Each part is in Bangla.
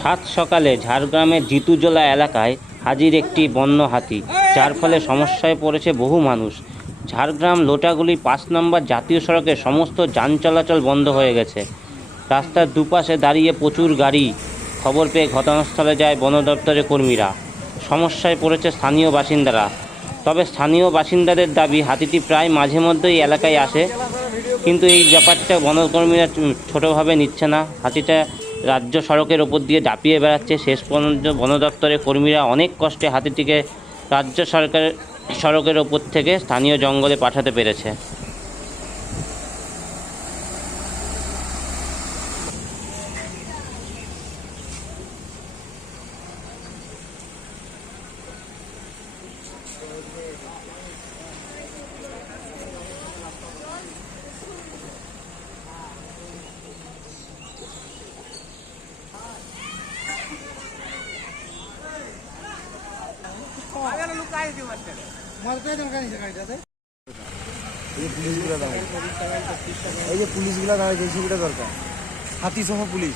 সাত সকালে ঝাড়গ্রামের জিতুজোলা এলাকায় হাজির একটি বন্য হাতি, যার ফলে সমস্যায় পড়েছে বহু মানুষ। ঝাড়গ্রাম লোটাগুলি পাঁচ নম্বর জাতীয় সড়কে সমস্ত যান চলাচল বন্ধ হয়ে গেছে। রাস্তার দুপাশে দাঁড়িয়ে প্রচুর গাড়ি। খবর পেয়ে ঘটনাস্থলে যায় বন দপ্তরের কর্মীরা। সমস্যায় পড়েছে স্থানীয় বাসিন্দারা। তবে স্থানীয় বাসিন্দাদের দাবি, হাতিটি প্রায় মাঝে মধ্যেই এলাকায় আসে। কিন্তু এই ব্যাপারটা বনকর্মীরা ছোটোভাবে নিচ্ছে না। হাতিটা রাজ্য সড়কের ওপর দিয়ে দাপিয়ে বেড়াচ্ছে। শেষ পর্যন্ত বন দপ্তরের কর্মীরা অনেক কষ্টে হাতিটিকে রাজ্য সরকারের সড়কের ওপর থেকে স্থানীয় জঙ্গলে পাঠাতে পেরেছে। পুলিশগুলো দাঁড়ায় এই যে পুলিশগুলো দাঁড়ায় এই ছবিটা দরকার হাতি সহ পুলিশ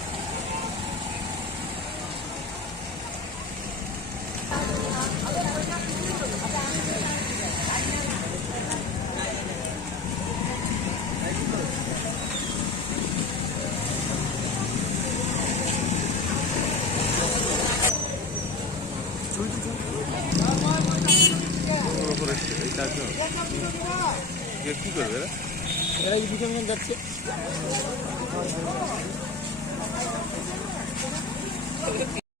কি করবে এরা? এই পিছন যাচ্ছে